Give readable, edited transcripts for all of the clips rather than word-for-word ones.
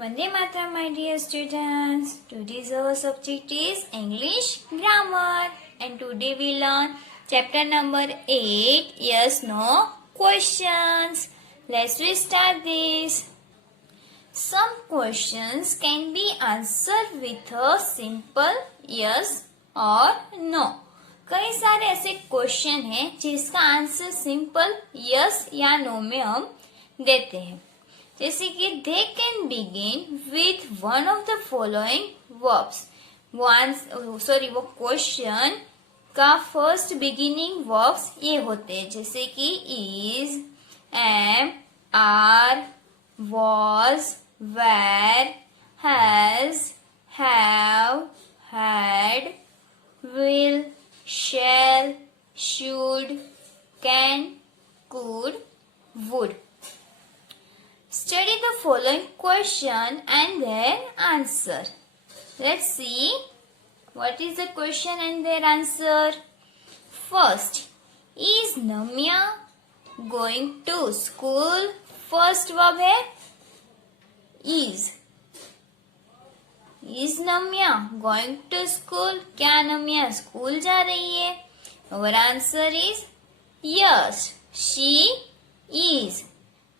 Vande Mataram, my dear students. Today's our subject is English grammar, and today we learn chapter number 8. Yes, no questions. Let's restart this. Some questions can be answered with a simple yes or no. कई सारे ऐसे question हैं जिसका answer simple yes या no में हम देते हैं. जैसे कि they can begin with one of the following verbs. वो क्वेश्चन का फर्स्ट बिगिनिंग वर्ब्स ये होते हैं, जैसे कि is, am, are, was, were, has, have, had, will, shall, should, can, could, would. Study the following question and their answer. Let's see what is the question and their answer. First, is Namya going to school? First verb है is. Is Namya going to school? क्या Namya school जा रही है? Our answer is yes, she is.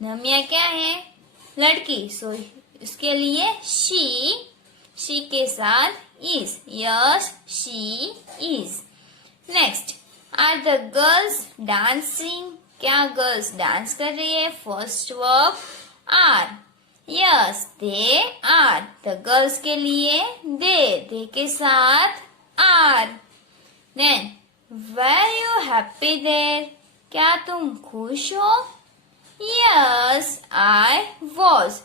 Namya क्या है? लड़की. सो उसके लिए she के साथ is. Yes, she is. Next, are the girls dancing? क्या गर्ल्स डांस कर रही है? First verb are. Yes, they are. The girls के लिए दे के साथ are. Then, were you happy there? क्या तुम खुश हो? Yes, I was.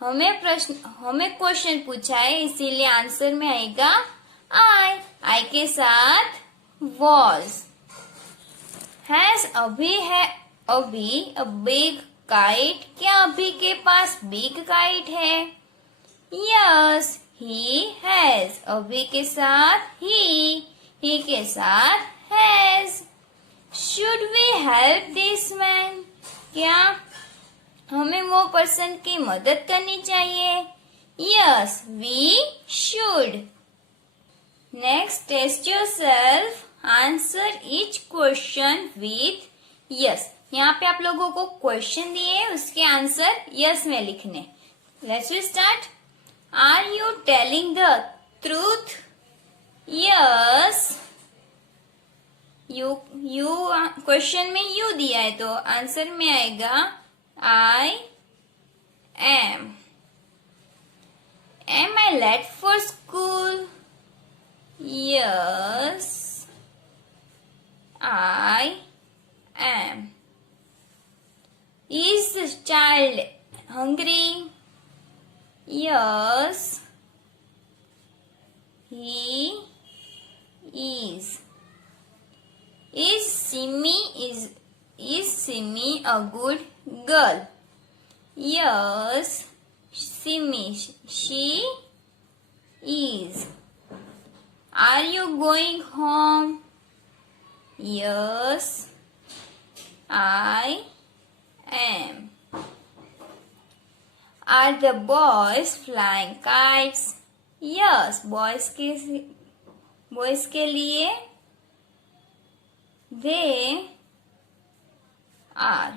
हमें क्वेश्चन पूछा है, इसीलिए आंसर में आएगा आई के साथ वॉज. हैज अभी है अभी अ बिग काइट? क्या अभी के पास बिग काइट है? Yes, he has. अभी के साथ ही के साथ has. Should we help this man? क्या हमें वो पर्सन की मदद करनी चाहिए? Yes, we should. Next, test yourself. Answer each question with yes. यहाँ पे आप लोगों को क्वेश्चन दिए, उसके आंसर यस में लिखने. Let's we start. Are you telling the truth? Yes. You question में यू दिया है, तो आंसर में आएगा I am. Am I late for school? Yes, I am. Is the child hungry? Yes, he is. Is Simi a good girl? Yes, Simi, she is. Are you going home? Yes, I am. Are the boys flying kites? Yes, boys के लिए they are.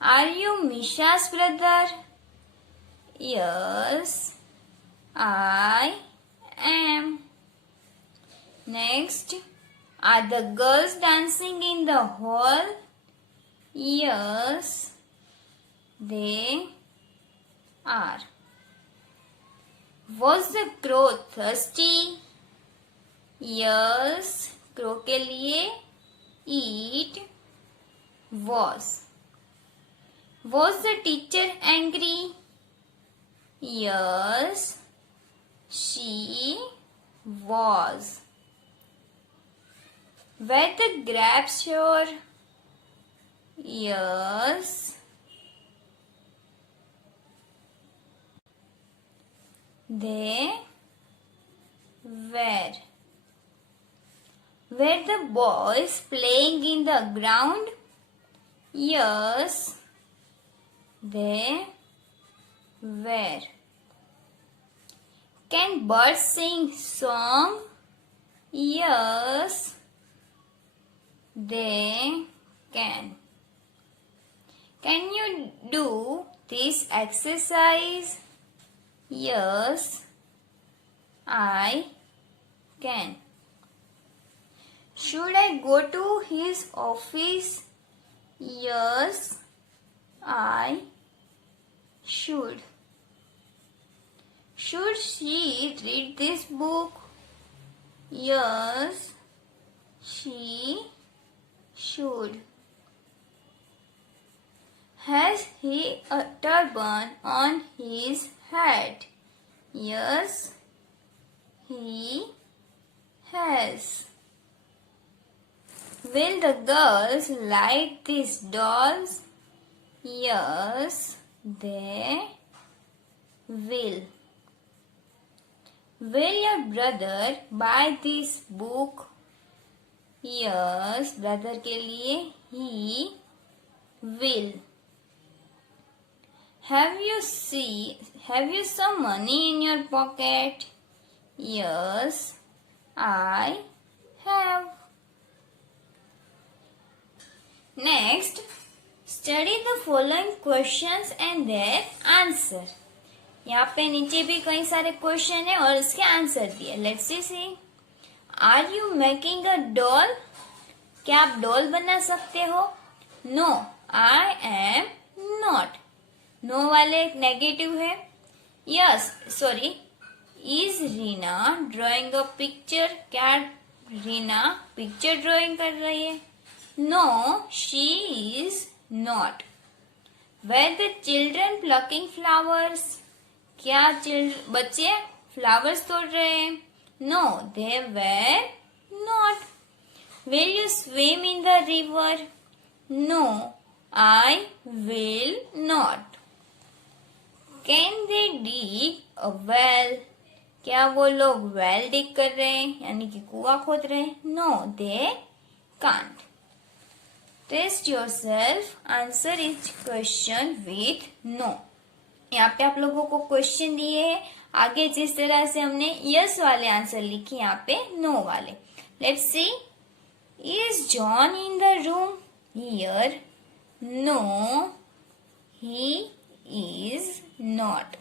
Are you Misha's brother? Yes, I am. Next, are the girls dancing in the hall? Yes, they are. Was the crow thirsty? Yes, crow के लिए eat was. Was the teacher angry? Yes, she was. Were the grapes sour? Yes, they were. Were the boys playing in the ground? Yes, they Where? Can birds sing song? Yes, they can. Can you do this exercise? Yes, I can. Should I go to his office? Yes, I should. Should she read this book? Yes, she should. Has he a turban on his head? Yes, he has. Will the girls like these dolls? Yes, they will. Will your brother buy this book? Yes, brother के लिए he will. Have you some money in your pocket? Yes, I have. Next, study the following questions and their answer. यहाँ पे नीचे भी कई सारे question है और इसके आंसर दिए. Let's see. Are you making a doll? क्या आप डॉल बना सकते हो? No, I am not. No वाले एक नेगेटिव है. Yes sorry. Is Reena drawing a picture? क्या रीना पिक्चर ड्रॉइंग कर रही है? No she is not. Were the children plucking flowers? क्या बच्चे फ्लावर्स तोड़ रहे हैं? No they were not. Will you swim in the river? No I will not. Can they dig a well? क्या वो लोग वेल डिग कर रहे हैं यानी कि कुआं खोद रहे हैं? No they can't. Test yourself. Answer each question with no. यहाँ पे आप लोगों को क्वेश्चन दिए हैं. आगे जिस तरह से हमने यस वाले आंसर लिखे यहाँ पे नो वाले. Let's see. Is John in the room? Here no he is not.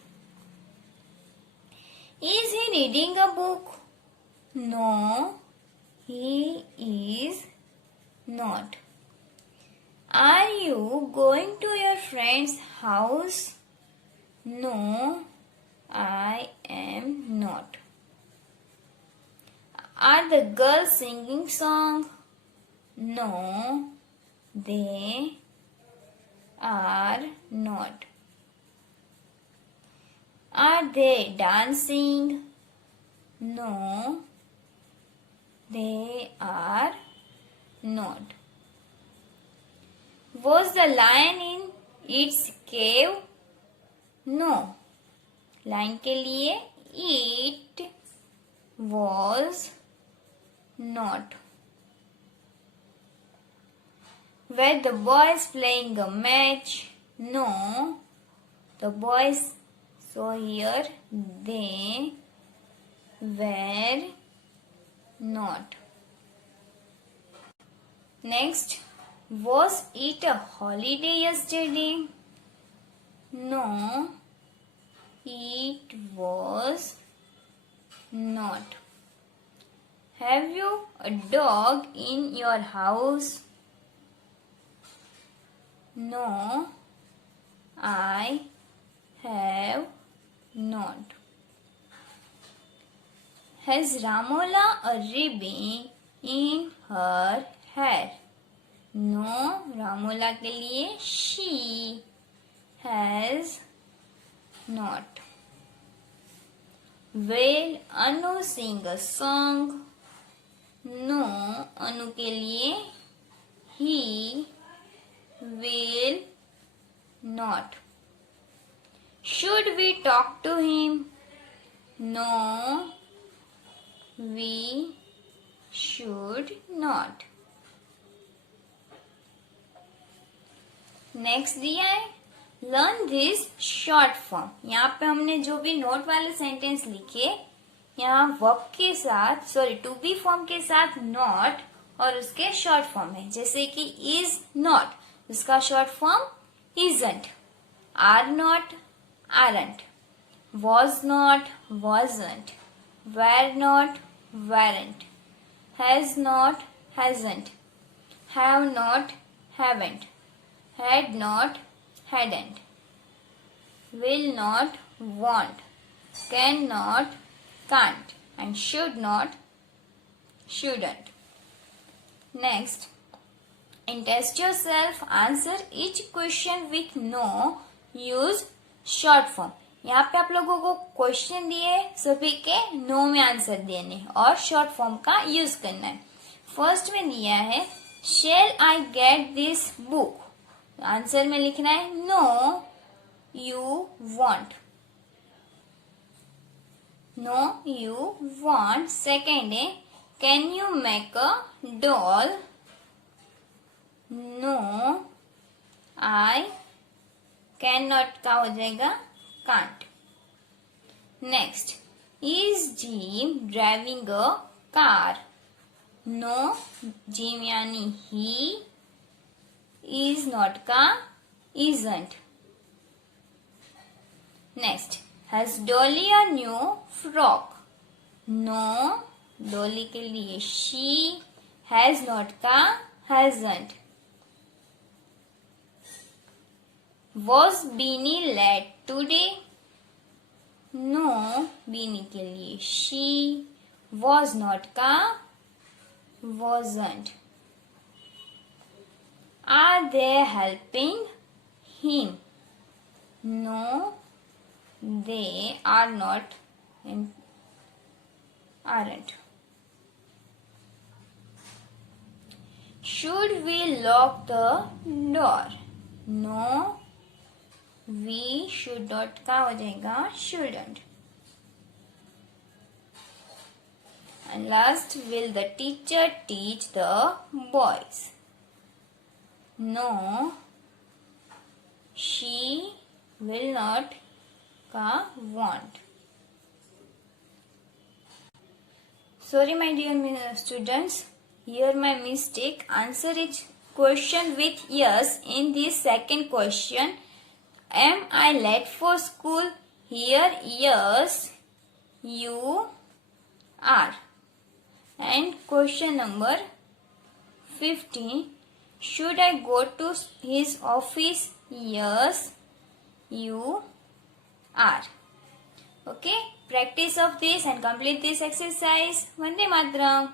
Is he reading a book? No, he is not. Are you going to your friend's house? No, I am not. Are the girls singing song? No, they are not. Are they dancing? No, they are not. Was the lion in its cave? No. Lion के लिए it was not. Were the boys playing a match? No. The boys, so here they were not. Next, was it a holiday yesterday? No, it was not. Have you a dog in your house? No, I have not. Has Ramola a ribbon in her hair? No, Ramola के लिए she has not. Will Anu sing a song? No, Anu के लिए he will not. Should we talk to him? No, we should not. Next दिया है learn this short form. यहाँ पे हमने जो भी नोट वाले सेंटेंस लिखे, यहाँ वर्ब के साथ टू बी फॉर्म के साथ नॉट और उसके शॉर्ट फॉर्म है। जैसे कि इज नॉट, उसका short form isn't, are not aren't, was not wasn't, were not weren't, has not hasn't, have not haven't, had not hadn't, will not won't, cannot can't, and should not shouldn't. Next, and test yourself, answer each question with no, use short form. यहाँ पे आप लोगों को question दिए, सभी के no में answer देने और शॉर्ट फॉर्म का यूज करना है। फर्स्ट में दिया है shall I get this book, answer में लिखना है no you won't, no you won't. Second है can you make a doll, no I can not का हो जाएगा can't. Next, is Jim driving a car? No, Jim यानी he, is not का isn't. Next, has Dolly a new frock? No, Dolly के लिए she, has not का hasn't. Was Beanie late today? No, Beanie के लिए she, was not का wasn't. Are they helping him? No, they are not and aren't. Should we lock the door? No, we should not का हो जाएगा shouldn't. And last, will the teacher teach the boys? No, she will not का want. Sorry my dear students, here my mistake. Answer each question with yes in this second question. Am I late for school? Here yes, you are. And question number 15. Should I go to his office? Yes, you are. Okay, practice of this and complete this exercise. Vande Mataram.